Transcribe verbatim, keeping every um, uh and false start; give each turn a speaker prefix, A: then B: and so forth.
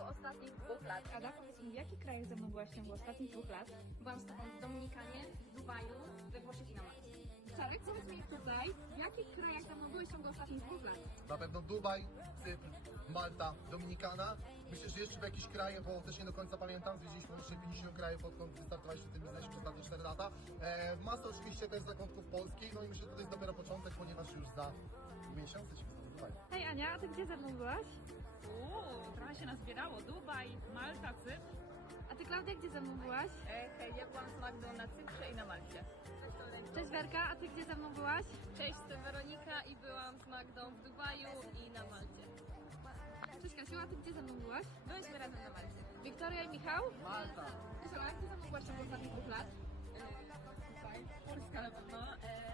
A: ostatnich dwóch lat.
B: Ada, powiedz mi, w jakich krajach ze mną byłaś w ciągu ostatnich dwóch lat?
A: Byłam z Tobą w Dominikanie, w Dubaju, we Włoszech i na Malcie.
B: Czarek, powiedz mi tutaj, w jakich krajach ze mną byłeś w ciągu ostatnich dwóch lat?
C: Na pewno Dubaj, Cypr, Malta, Dominikana. Myślę, że jeszcze w jakieś kraje, bo też nie do końca pamiętam. Zwiedziliśmy już pięćdziesiąt krajów, odkąd wystartowaliśmy w tym biznesie przez ostatnie cztery lata. E, masa oczywiście też zakątków Polski, no i myślę, że to jest dopiero początek, ponieważ już za miesiąc jesteśmy w Dubaju.
B: Hej Ania, a ty gdzie ze mną byłaś?
D: Uuu, trochę się nazbierało. Dubaj, Malta, Cypr.
B: A ty Klaudia, gdzie ze mną byłaś?
D: E, hej, ja byłam z Magdą na Cyprze i na Malcie.
B: Cześć Werka, a ty gdzie ze mną byłaś?
A: Cześć, jestem Weronika i byłam z Magdą w Dubaju i na Malcie.
B: Cześć Kasiu, a ty gdzie ze mną byłaś?
A: Byliśmy razem na Malcie.
B: Wiktoria i Michał?
C: Malta.
B: Cześć, a gdzie ze mną byłaś w ciągu ostatnich dwóch lat?
D: Polska na pewno. E,